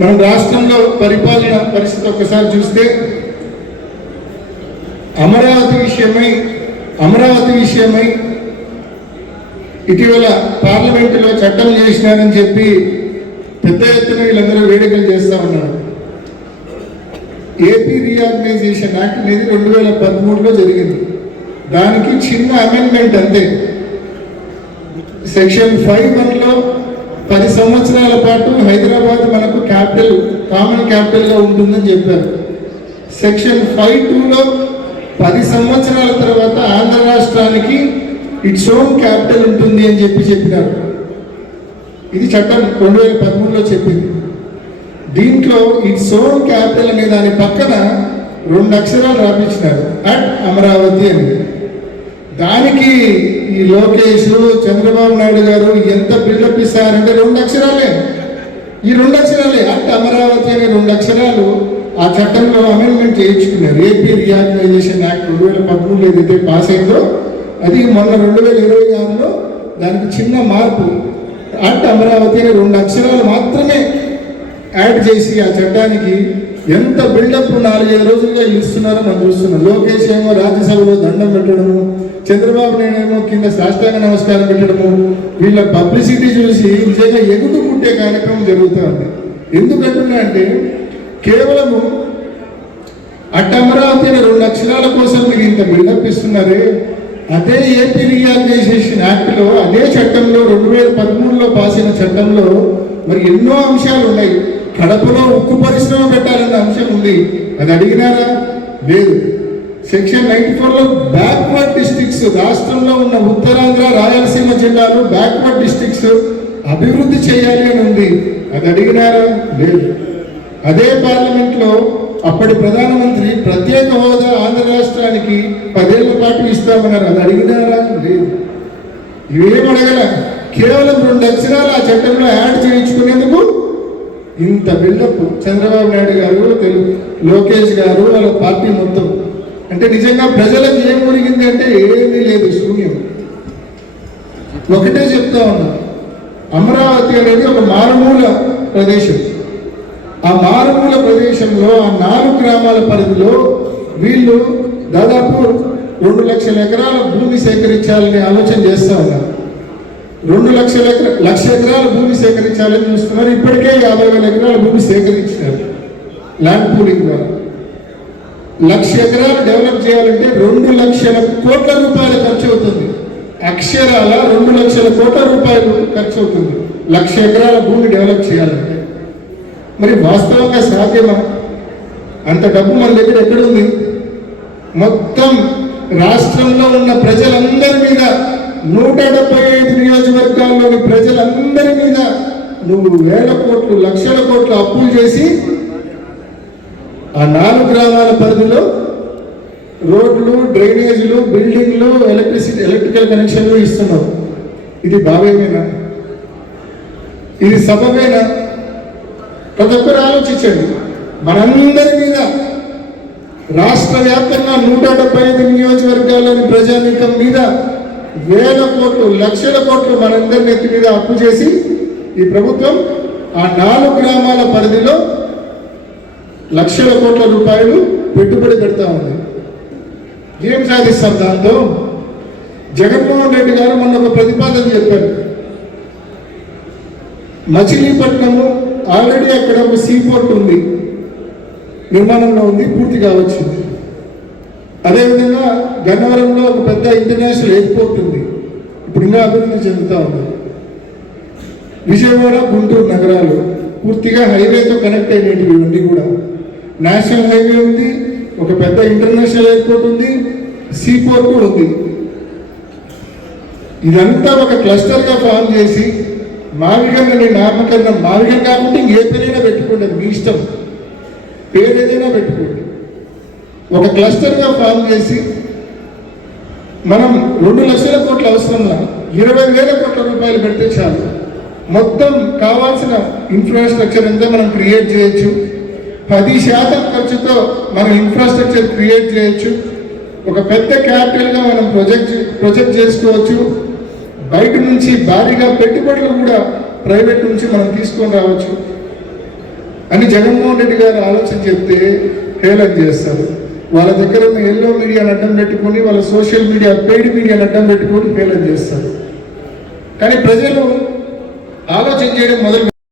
మనం రాష్ట్రంలో పరిపాలన పరిస్థితి ఒకసారి చూస్తే అమరావతి విషయమై ఇటీవల పార్లమెంటులో చట్టం చేసినారని చెప్పి పెద్ద ఎత్తున వీళ్ళందరూ వేడుకలు చేస్తూ ఉన్నారు. ఏపీ రీఆర్గనైజేషన్ యాక్ట్ అనేది 2013లో జరిగింది. దానికి చిన్న అమెండ్మెంట్ అంతే. సెక్షన్ 5(1)లో 10 సంవత్సరాల పాటు హైదరాబాద్ మనకు కామన్ క్యాపిటల్గా ఉంటుందని చెప్పారు. సెక్షన్ 5(2)లో 10 సంవత్సరాల తర్వాత ఆంధ్ర రాష్ట్రానికి ఇట్స్ ఓన్ క్యాపిటల్ ఉంటుంది అని చెప్పినారు. ఇది చట్టం 2013లో చెప్పింది. దీంట్లో ఇట్స్ ఓన్ క్యాపిటల్ అనే దాని పక్కన 2 అక్షరాలు రాపించినారు, అట్ అమరావతి అని. దానికి ఈ లోకేష్, చంద్రబాబు నాయుడు గారు ఎంత బిల్డప్ ఇస్తారంటే 2 అక్షరాలే. ఈ 2 అక్షరాలే అట్ అమరావతి అనే 2 అక్షరాలు ఆ చట్టంలో అమెండ్మెంట్ చేయించుకున్నారు. ఏపీ రీఆర్గనైజేషన్ యాక్ట్ 2013లో ఏదైతే పాస్ అయిందో అది మొన్న 2026లో దానికి చిన్న మార్పు, అట్ అమరావతి అనే 2 అక్షరాలు మాత్రమే యాడ్ చేసి ఆ చట్టానికి ఎంత బిల్డప్ 4-5 రోజులుగా ఇస్తున్నారో మనం చూస్తున్నాం. లోకేష్ ఏమో రాజ్యసభలో దండం పెట్టడము, చంద్రబాబు నాయుడు ఏమో కింద సాష్టాంగ నమస్కారం పెట్టడము, వీళ్ళ పబ్లిసిటీ చూసి నిజంగా ఎగుటు పుట్టే కార్యక్రమం జరుగుతూ ఉంది. ఎందుకంటున్నా అంటే కేవలము అట్ అమరావతి అనే 2 అక్షరాల కోసం మీరు ఇంత బిల్డప్ ఇస్తున్నారే, అదే ఏపీ రీఆర్గనైజేషన్ యాక్ట్లో అదే చట్టంలో 2013లో పాస్ అయిన చట్టంలో మరి ఎన్నో అంశాలు ఉన్నాయి. కడపలో ఉక్కు పరిశ్రమ పెట్టాలన్న అంశం ఉంది. అది అడిగినారా? లేదు. సెక్షన్ 94లో బ్యాక్వర్డ్ డిస్ట్రిక్ట్స్, రాష్ట్రంలో ఉన్న ఉత్తరాంధ్ర, రాయలసీమ జిల్లాలు బ్యాక్వర్డ్ డిస్ట్రిక్ట్స్ అభివృద్ధి చేయాలి అని ఉంది. అది అడిగినారా? లేదు. అదే పార్లమెంట్లో అప్పటి ప్రధానమంత్రి ప్రత్యేక హోదా ఆంధ్ర రాష్ట్రానికి 10 ఏళ్ల పాటు ఇస్తామన్నారు. అది అడిగినారా? లేదు. ఇవేం అడగల. కేవలం 2 అక్షరాలు ఆ చట్టంలో యాడ్ చేయించుకునేందుకు ఇంత బిల్డప్ చంద్రబాబు నాయుడు గారు, లోకేష్ గారు, వాళ్ళ పార్టీ మొత్తం. అంటే నిజంగా ప్రజలకు ఏం మురిగింది అంటే ఏమీ లేదు, శూన్యం. ఒకటే చెప్తా ఉన్నా, అమరావతి అనేది ఒక మారుమూల ప్రదేశం. ఆ మారుమూల ప్రదేశంలో ఆ 4 గ్రామాల పరిధిలో వీళ్ళు దాదాపు 2 లక్షల ఎకరాల భూమి సేకరించాలని ఆలోచన చేస్తూ ఉన్నారు. 2 లక్ష ఎకరాల భూమి సేకరించాలని చూస్తున్నారు. ఇప్పటికే 50,000 ఎకరాల భూమి సేకరించినారు ల్యాండ్ పూలింగ్ ద్వారా. 1,00,000 ఎకరాలు డెవలప్ చేయాలంటే 2 లక్షల కోట్ల రూపాయలు ఖర్చు అవుతుంది. అక్షరాల 2 లక్షల కోట్ల రూపాయలు ఖర్చు అవుతుంది 1,00,000 ఎకరాల భూమి డెవలప్ చేయాలంటే. మరి వాస్తవంగా సాధ్యమా? అంత డబ్బు మన దగ్గర ఎక్కడుంది? మొత్తం రాష్ట్రంలో ఉన్న ప్రజలందరి మీద, 175 నియోజకవర్గాల్లోని ప్రజలందరి మీద నువ్వు 1,000 కోట్లు, లక్షల కోట్లు అప్పులు చేసి ఆ 4 గ్రామాల పరిధిలో రోడ్లు, డ్రైనేజీలు, బిల్డింగ్లు, ఎలక్ట్రికల్ కనెక్షన్లు ఇస్తున్నావు. ఇది భావ్యమేనా? ఇది సబబేనా? ప్రతి ఒక్కరు ఆలోచించండి. మనందరి మీద రాష్ట్ర వ్యాప్తంగా 175 నియోజకవర్గాల్లోని ప్రజానీకం మీద 1,000 కోట్లు, లక్షల కోట్లు మనందరి నెత్తి మీద అప్పు చేసి ఈ ప్రభుత్వం ఆ 4 గ్రామాల పరిధిలో లక్షల కోట్ల రూపాయలు పెట్టుబడి పెడతా ఉంది. ఏం సాధిస్తాం దాంతో? జగన్మోహన్ రెడ్డి గారు మొన్న ఒక ప్రతిపాదన చెప్పారు. మచిలీపట్నము ఆల్రెడీ అక్కడ ఒక సీపోర్ట్ ఉంది, నిర్మాణంలో ఉంది, పూర్తి కావచ్చు. అదేవిధంగా గన్నవరంలో ఒక పెద్ద ఇంటర్నేషనల్ ఎయిర్పోర్ట్ ఉంది, ఇప్పుడు ఇంకా అభివృద్ధి చెందుతూ ఉంది. విజయవాడ, గుంటూరు నగరాలు పూర్తిగా హైవేతో కనెక్ట్ అయినవి ఇవన్నీ కూడా. నేషనల్ హైవే ఉంది, ఒక పెద్ద ఇంటర్నేషనల్ ఎయిర్పోర్ట్ ఉంది, సీపోర్ట్ ఉంది. ఇదంతా ఒక క్లస్టర్గా ఫామ్ చేసి మావిగంగా నామకరణం, మావిగం కాకుండా ఇంకే పేరైనా పెట్టుకోండి, అది మీ ఇష్టం, పేరు ఏదైనా పెట్టుకోండి. ఒక క్లస్టర్గా ఫామ్ చేసి మనం 2 లక్షల కోట్ల అవసరంలా 20,000 కోట్ల రూపాయలు పెడితే చాలు. మొత్తం కావాల్సిన ఇన్ఫ్రాస్ట్రక్చర్ అంతా మనం క్రియేట్ చేయొచ్చు. 10% ఖర్చుతో మనం ఇన్ఫ్రాస్ట్రక్చర్ క్రియేట్ చేయొచ్చు. ఒక పెద్ద క్యాపిటల్గా మనం ప్రొజెక్ట్ చేసుకోవచ్చు. బయట నుంచి భారీగా పెట్టుబడులు కూడా ప్రైవేట్ నుంచి మనం తీసుకొని రావచ్చు. అని జగన్మోహన్ రెడ్డి గారు ఆలోచన చెప్తే హేళన చేస్తారు. వాళ్ళ దగ్గర ఉన్న ఎల్లో మీడియాని అడ్డం పెట్టుకొని, వాళ్ళ సోషల్ మీడియా పెయిడ్ మీడియాని అడ్డం పెట్టుకొని హేళన చేస్తారు. కానీ ప్రజలు ఆలోచన చేయడం మొదలు